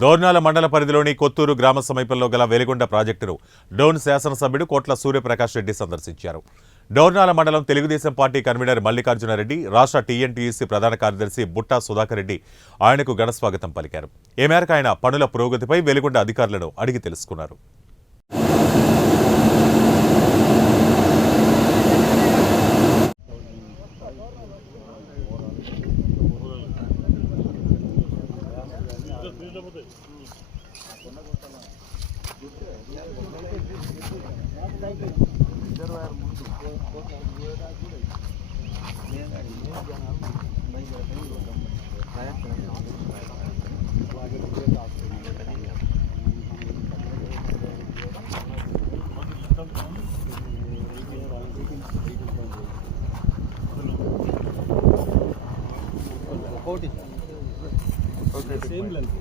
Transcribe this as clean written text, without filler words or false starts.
దోర్నాల మండల పరిధిలోని కొత్తూరు గ్రామ సమీపంలో గల వెలిగొండ ప్రాజెక్టును డోన్ శాసనసభ్యుడు కోట్ల సూర్యప్రకాష్ రెడ్డి సందర్శించారు. డోర్నాల మండలం తెలుగుదేశం పార్టీ కన్వీనర్ మల్లికార్జునరెడ్డి, రాష్ట్ర టీఎన్టీయూసీ ప్రధాన కార్యదర్శి బుట్టా సుధాకర్ రెడ్డి ఆయనకు ఘనస్వాగతం పలికారు. ఈ మేరకు ఆయన పనుల పురోగతిపై వెలిగొండ అధికారులను అడిగి తెలుసుకున్నారు. Same length